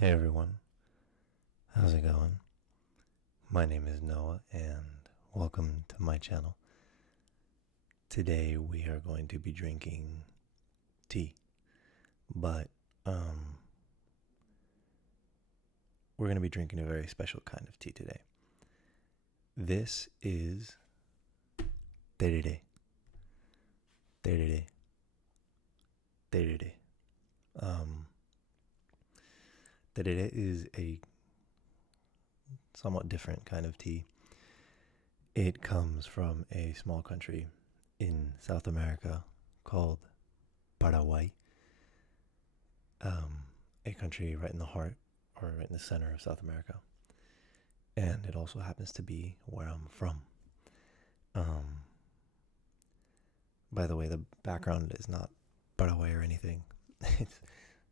Hey everyone, how's it going? My name is Noah and welcome to my channel. Today we are going to be drinking tea, but we're going to be drinking a very special kind of tea today. This is Tereré. Tereré. Tereré. Tereré is a somewhat different kind of tea. It comes from a small country in South America called Paraguay, a country right in the heart or right in the center of South America. And it also happens to be where I'm from. By the way, the background is not Paraguay or anything. It's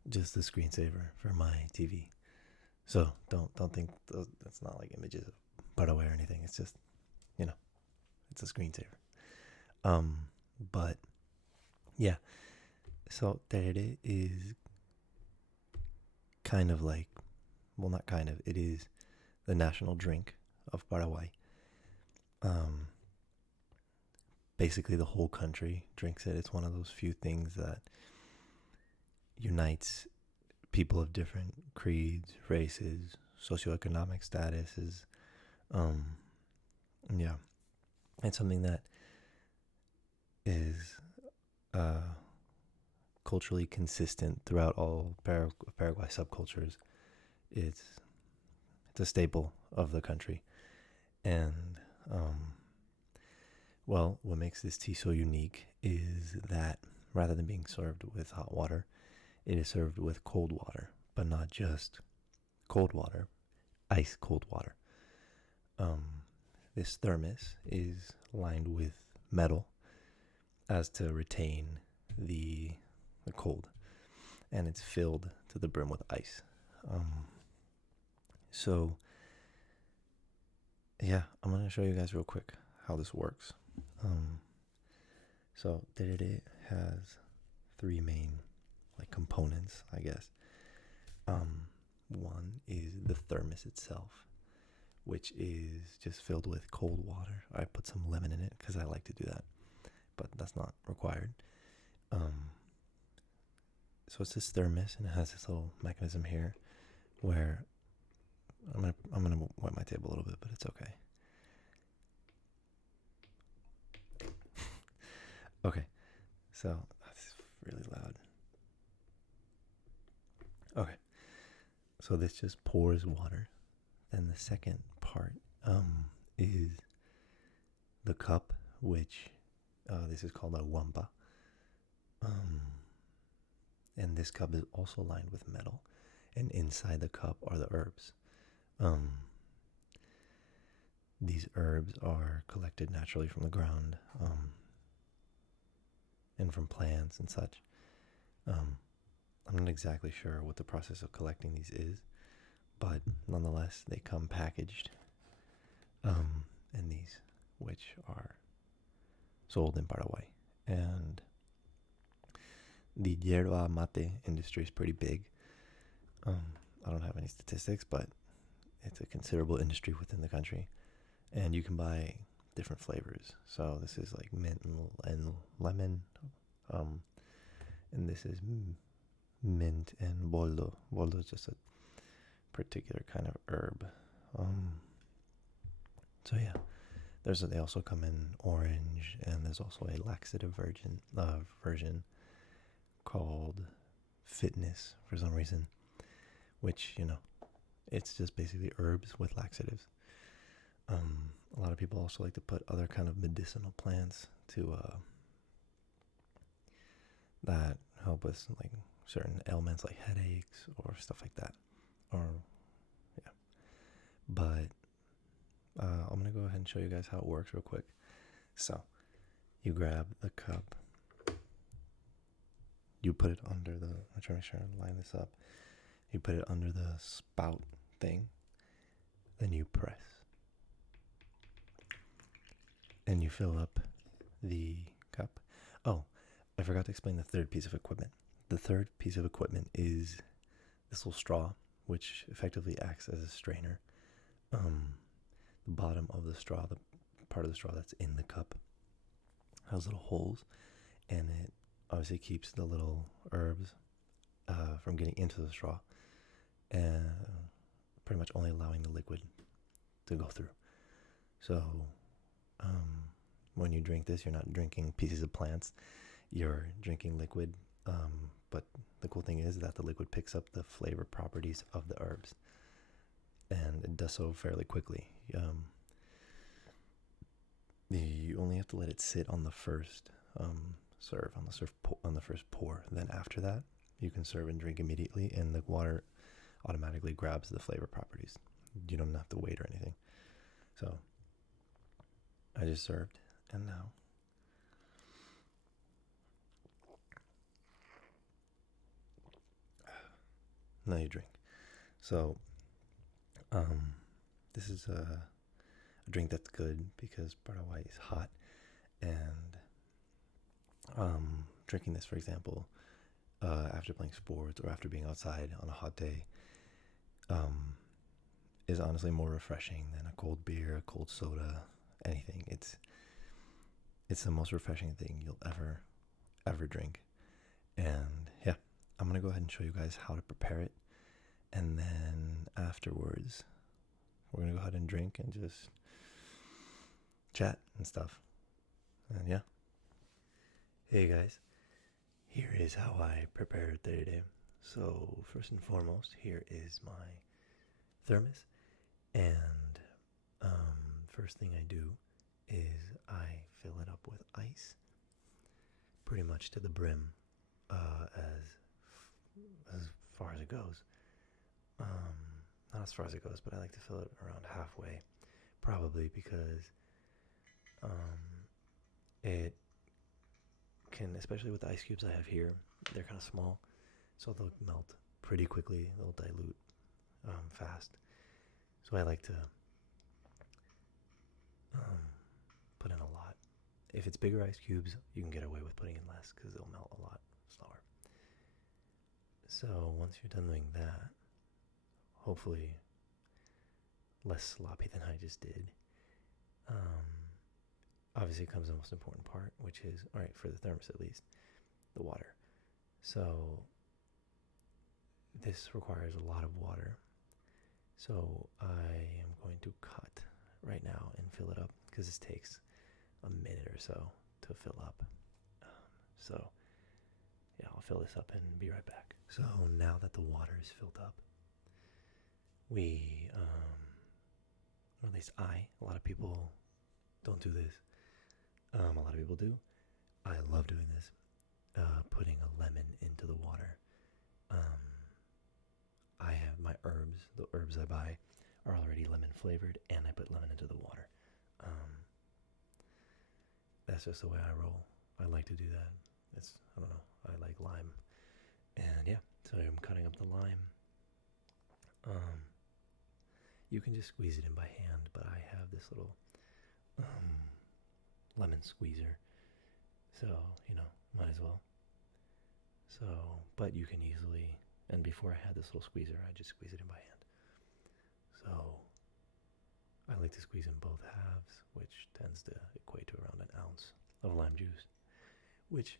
just the screensaver for my TV. So don't think that's not like images of Paraguay or anything. It's just, it's a screensaver. But yeah, so tereré is kind of like, well, not kind of, it is the national drink of Paraguay. Basically, the whole country drinks it. It's one of those few things that unites people of different creeds, races, socioeconomic statuses. Yeah, it's something that is culturally consistent throughout all Paraguay subcultures. It's a staple of the country, and well, what makes this tea so unique is that rather than being served with hot water, it is served with cold water, but not just cold water, ice cold water. This thermos is lined with metal as to retain the cold, and it's filled to the brim with ice. So yeah, I'm gonna show you guys real quick how this works. So Tereré has three main components, I guess. One is the thermos itself, which is just filled with cold water. I put some lemon in it because I like to do that, but that's not required. So it's this thermos, and it has this little mechanism here where I'm gonna wet my table a little bit, but it's okay. Okay, so that's really loud. Okay, so this just pours water. Then the second part is the cup, which this is called a wampa. And this cup is also lined with metal, and inside the cup are the herbs. These herbs are collected naturally from the ground, and from plants and such. I'm not exactly sure what the process of collecting these is, but nonetheless, they come packaged in these, which are sold in Paraguay. And the yerba mate industry is pretty big. I don't have any statistics, but it's a considerable industry within the country, and you can buy different flavors. So this is like mint and lemon, and this is mint and boldo. Boldo is just a particular kind of herb. So yeah, they also come in orange, and there's also a laxative version called Fitness for some reason, which it's just basically herbs with laxatives. A lot of people also like to put other kind of medicinal plants to that help with certain ailments like headaches or stuff like that. Or yeah, but I'm gonna go ahead and show you guys how it works real quick. So you grab the cup, you put it under the. I'm trying to make sure I line this up. You put it under the spout thing, then you press, and you fill up the cup. Oh, I forgot to explain the third piece of equipment. The third piece of equipment is this little straw, which effectively acts as a strainer. The bottom of the straw, the part of the straw that's in the cup, has little holes, and it obviously keeps the little herbs from getting into the straw, and pretty much only allowing the liquid to go through. So when you drink this, you're not drinking pieces of plants, you're drinking liquid. But the cool thing is that the liquid picks up the flavor properties of the herbs, and it does so fairly quickly. You only have to let it sit on the first serve, on the first pour. Then after that, you can serve and drink immediately, and the water automatically grabs the flavor properties. You don't have to wait or anything. So I just served, and now you drink. So this is a drink that's good because Paraguay is hot, and drinking this, for example, after playing sports or after being outside on a hot day, is honestly more refreshing than a cold beer, a cold soda, anything. It's the most refreshing thing you'll ever drink. And yeah, I'm gonna go ahead and show you guys how to prepare it, and then afterwards we're gonna go ahead and drink and just chat and stuff. And yeah. Hey guys, here is how I prepared Tereré. So first and foremost, here is my thermos, and first thing I do is I fill it up with ice, pretty much to the brim, as far as it goes. Not as far as it goes, but I like to fill it around halfway, probably because it can, especially with the ice cubes I have here, they're kind of small, so they'll melt pretty quickly. They'll dilute fast. So I like to put in a lot. If it's bigger ice cubes, you can get away with putting in less because they'll melt a lot slower. So once you're done doing that, hopefully less sloppy than I just did, obviously comes the most important part, which is, alright, for the thermos at least, the water. So this requires a lot of water. So I am going to cut right now and fill it up, because this takes a minute or so to fill up. So yeah, I'll fill this up and be right back. So now that the water is filled up, we, or at least a lot of people don't do this. A lot of people do. I love doing this. Putting a lemon into the water. I have my herbs. The herbs I buy are already lemon flavored, and I put lemon into the water. That's just the way I roll. I like to do that. I don't know. I like lime. And yeah, so I'm cutting up the lime. You can just squeeze it in by hand, but I have this little lemon squeezer, so might as well. So, but you can easily, and before I had this little squeezer, I just squeeze it in by hand. So I like to squeeze in both halves, which tends to equate to around an ounce of lime juice, which,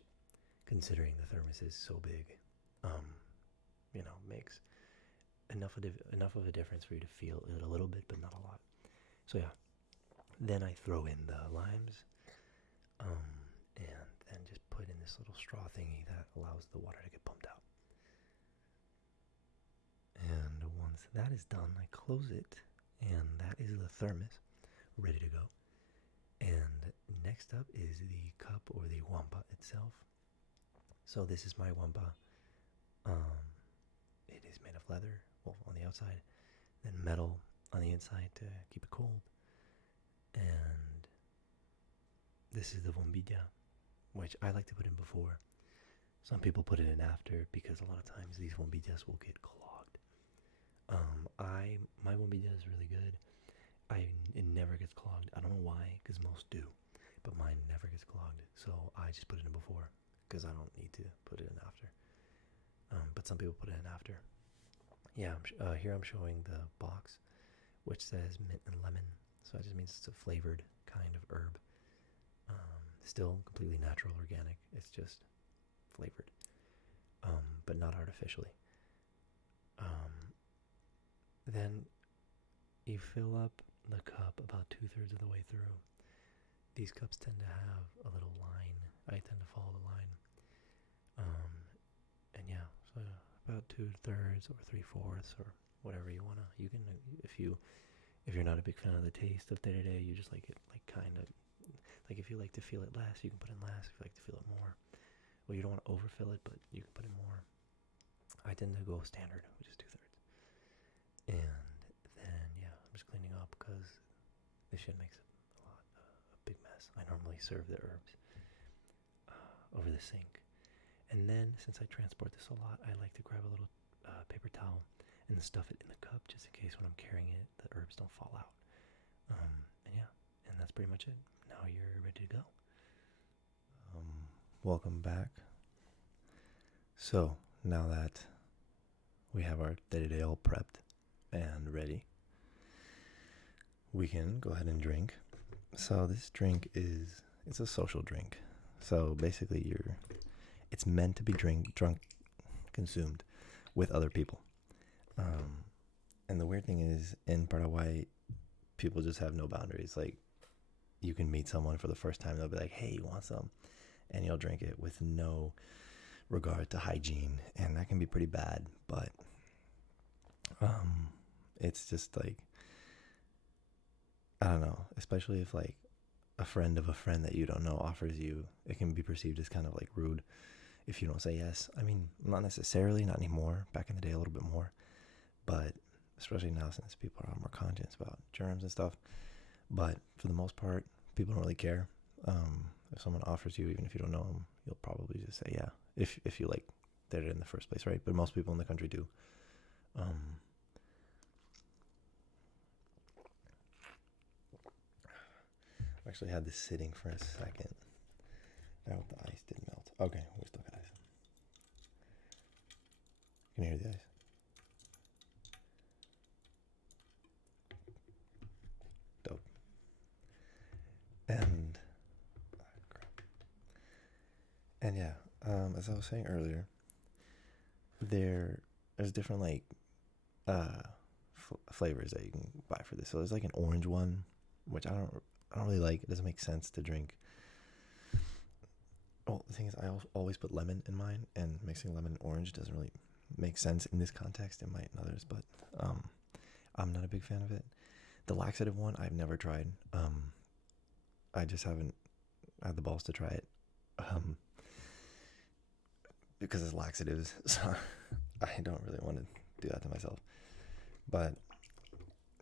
considering the thermos is so big, makes enough of a difference for you to feel it a little bit, but not a lot. So yeah, then I throw in the limes, and then just put in this little straw thingy that allows the water to get pumped out. And once that is done, I close it, and that is the thermos ready to go. And next up is the cup, or the wampa itself. So this is my wampa. It is made of leather, well, on the outside, then metal on the inside to keep it cold. And this is the bombilla, which I like to put in before. Some people put it in after, because a lot of times these bombillas will get clogged. My bombilla is really good. It never gets clogged. I don't know why, because most do, but mine never gets clogged. So I just put it in before, because I don't need to put it in after. But some people put it in after. yeah, here I'm showing the box, which says mint and lemon. So that just means it's a flavored kind of herb. Still completely natural, organic. It's just flavored, but not artificially. Um, then you fill up the cup about 2/3 of the way through. These cups tend to have a little line. I tend to follow the line. And yeah, so about 2/3 or 3/4 or whatever you wanna. You can if you're not a big fan of the taste of Tereré, you just like it like kind of like if you like to feel it less, you can put in less. If you like to feel it more, well, you don't want to overfill it, but you can put in more. I tend to go standard, which is 2/3. And then yeah, I'm just cleaning up because this shit makes a big mess. I normally serve the herbs over the sink. And then, since I transport this a lot, I like to grab a little paper towel and stuff it in the cup just in case when I'm carrying it, the herbs don't fall out. And yeah, and that's pretty much it. Now you're ready to go. Welcome back. So, now that we have our day-to-day all prepped and ready, we can go ahead and drink. So this drink it's a social drink. So basically it's meant to be consumed with other people. And the weird thing is, in Paraguay, people just have no boundaries. Like, you can meet someone for the first time, they'll be like, hey, you want some? And you'll drink it with no regard to hygiene, and that can be pretty bad, but it's just like, I don't know, especially if like a friend of a friend that you don't know offers you, it can be perceived as kind of like rude if you don't say yes. I mean, not necessarily, not anymore. Back in the day, a little bit more, but especially now since people are more conscious about germs and stuff. But for the most part, people don't really care. If someone offers you, even if you don't know them, you'll probably just say yeah, if you like did it in the first place, right? But most people in the country do. I actually had this sitting for a second. I hope the ice didn't melt. Okay, we still got ice. You can hear the ice. Dope. And yeah, as I was saying earlier, there's different like flavors that you can buy for this. So there's like an orange one, which I don't really like. It doesn't make sense to drink. Well, the thing is, I always put lemon in mine, and mixing lemon and orange doesn't really make sense in this context. It might in others, but I'm not a big fan of it. The laxative one, I've never tried. I just haven't had the balls to try it. Because it's laxatives, so I don't really want to do that to myself. But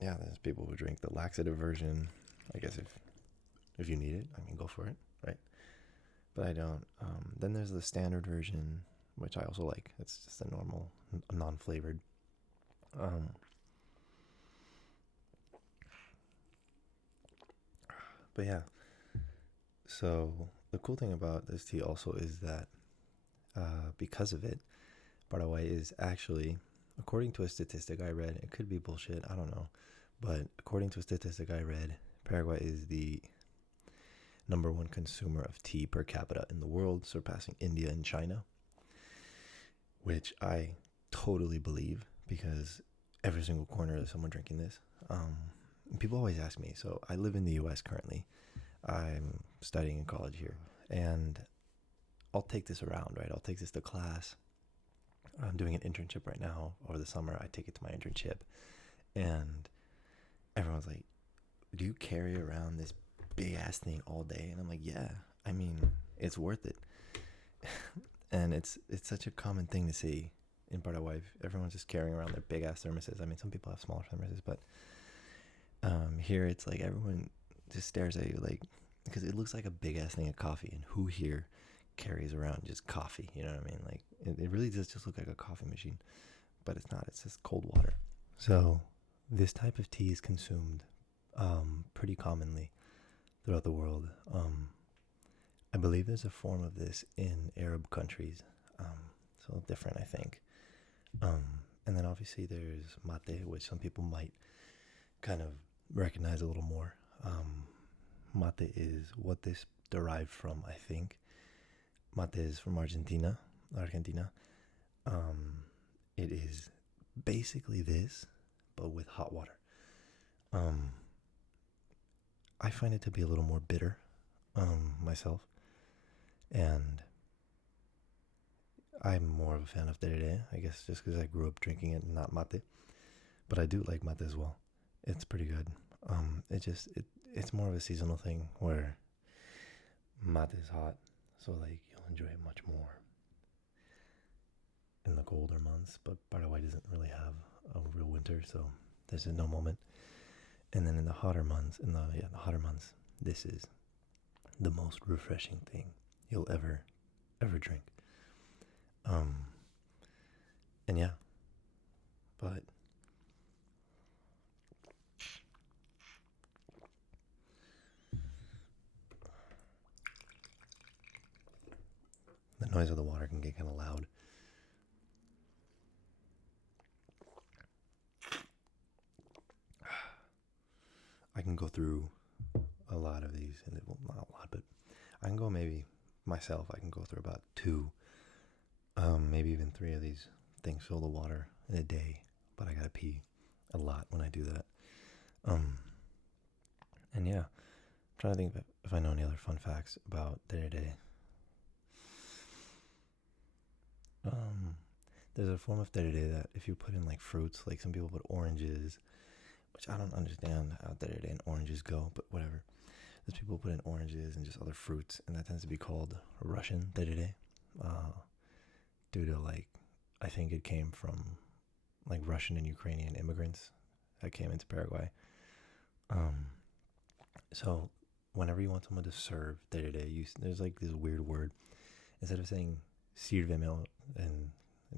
yeah, there's people who drink the laxative version. I guess if you need it, I mean, go for it, right? But I don't. Then there's the standard version, which I also like. It's just a normal, non-flavored. But yeah. So the cool thing about this tea also is that because of it, Paraguay is actually, according to a statistic I read, it could be bullshit, I don't know, but according to a statistic I read, Paraguay is the #1 consumer of tea per capita in the world, surpassing India and China, which I totally believe because every single corner there's someone drinking this. People always ask me, so I live in the US currently. I'm studying in college here, and I'll take this around, right? I'll take this to class. I'm doing an internship right now over the summer. I take it to my internship, and everyone's like, do you carry around this big ass thing all day? And I'm like, yeah, I mean, it's worth it. And it's such a common thing to see in Paraguay. Everyone's just carrying around their big ass thermoses. I mean, some people have smaller thermoses, but here it's like everyone just stares at you like, because it looks like a big ass thing of coffee, and who here carries around just coffee? You know what I mean? Like it really does just look like a coffee machine, but it's not. It's just cold water. So this type of tea is consumed pretty commonly throughout the world. I believe there's a form of this in Arab countries, so different, I think. And then obviously there's mate, which some people might kind of recognize a little more. Mate is what this derived from, I think. Mate is from Argentina. Argentina. It is basically this, but with hot water. I find it to be a little more bitter, myself, and I'm more of a fan of tereré, I guess, just because I grew up drinking it, and not mate. But I do like mate as well. It's pretty good. It's more of a seasonal thing where mate is hot, so like you'll enjoy it much more in the colder months. But Paraguay doesn't really have a real winter, so there's just no moment. And then in the hotter months, the hotter months, this is the most refreshing thing you'll ever drink. And yeah, but the noise of the water can get kind of loud. I can go through a lot of these, and well, not a lot, but I can go maybe myself. I can go through about 2, maybe even 3 of these things full of water in a day. But I gotta pee a lot when I do that. And yeah, I'm trying to think if I know any other fun facts about Tereré. There's a form of tereré that if you put in like fruits, like some people put oranges, which I don't understand how tereré and oranges go, but whatever. There's people put in oranges and just other fruits, and that tends to be called Russian tereré, due to like, I think it came from like Russian and Ukrainian immigrants that came into Paraguay. So whenever you want someone to serve tereré, there's like this weird word. Instead of saying sírveme in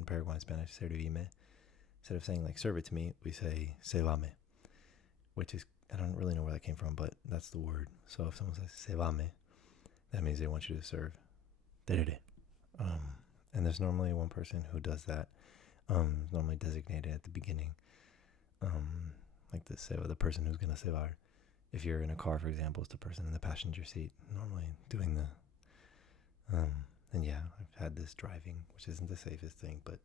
Paraguayan Spanish, servime, instead of saying like serve it to me, we say cebame, which is, I don't really know where that came from, but that's the word. So if someone says cebame, that means they want you to serve tereré. And there's normally one person who does that, normally designated at the beginning, like the person who's going to cebar. If you're in a car, for example, it's the person in the passenger seat, normally doing the, and yeah, I've had this driving, which isn't the safest thing, but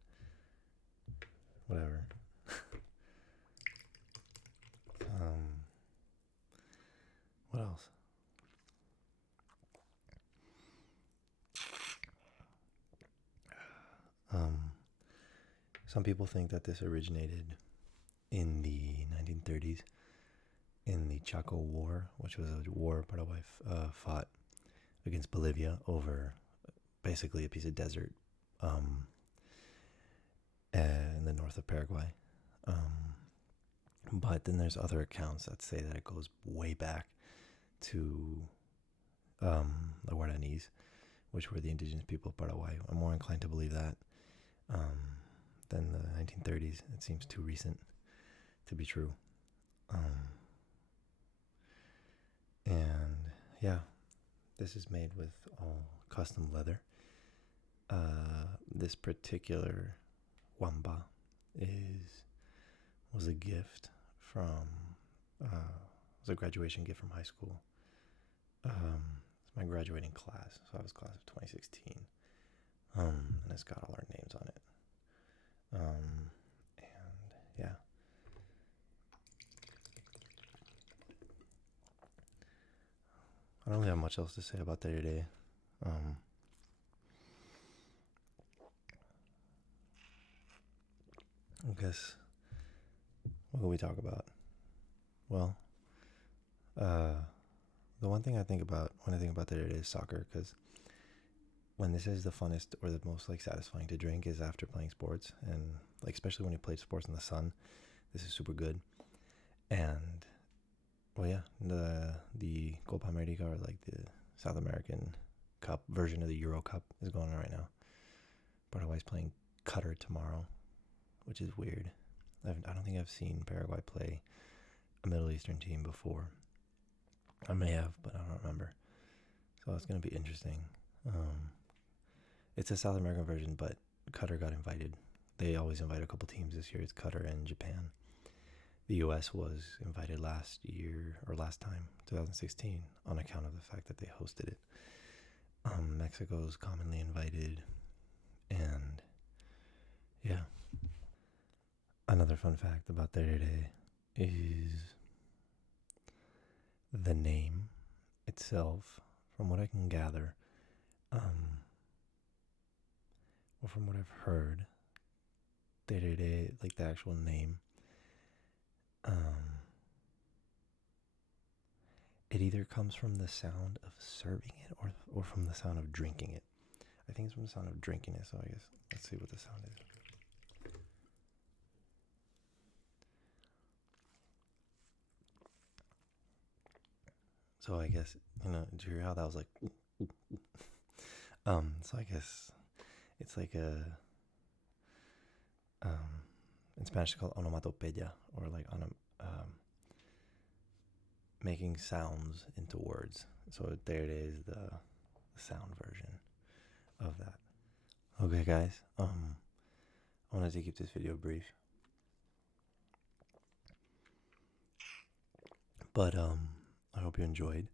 whatever. What else? Some people think that this originated in the 1930s in the Chaco War, which was a war Paraguay fought against Bolivia over basically a piece of desert in the north of Paraguay. But then there's other accounts that say that it goes way back to the Guaranis, which were the indigenous people of Paraguay. I'm more inclined to believe that than the 1930s. It seems too recent to be true. And yeah, this is made with all custom leather. This particular wamba was a gift from was a graduation gift from high school. It's my graduating class, so I was class of 2016. And it's got all our names on it. And yeah. I don't really have much else to say about that today. I guess, what can we talk about? Well, the one thing I think about when I think about that is soccer, because when this is the funnest or the most like satisfying to drink is after playing sports, and like especially when you played sports in the sun, this is super good. And well, yeah, the Copa America, or like the South American Cup version of the Euro Cup, is going on right now. Paraguay's playing Qatar tomorrow, which is weird. I don't think I've seen Paraguay play a Middle Eastern team before. I may have, but I don't remember. So it's going to be interesting. It's a South American version, but Qatar got invited They always invite a couple teams. This year it's Qatar and Japan. The U.S. was invited last year, or last time, 2016, on account of the fact that they hosted it. Mexico is commonly invited, and yeah. Another fun fact about Tereré is the name itself, from what I can gather, or from what I've heard, Tereré, like the actual name, it either comes from the sound of serving it or from the sound of drinking it. I think it's from the sound of drinking it, so I guess let's see what the sound is. So I guess, did you hear how that was like, so I guess it's like in Spanish it's called onomatopeya, or like making sounds into words. So there it is, the sound version of that. Okay, guys. I wanted to keep this video brief, but I hope you enjoyed.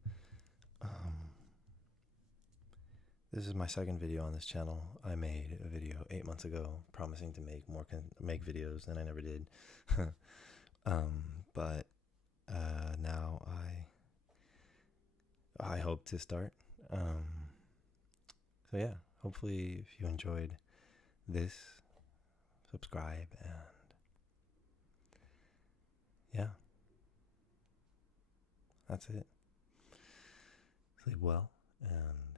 This is my second video on this channel. I made a video 8 months ago promising to make videos, and I never did. But now I hope to start. So yeah, hopefully if you enjoyed this, subscribe, and yeah, that's it. Sleep well, and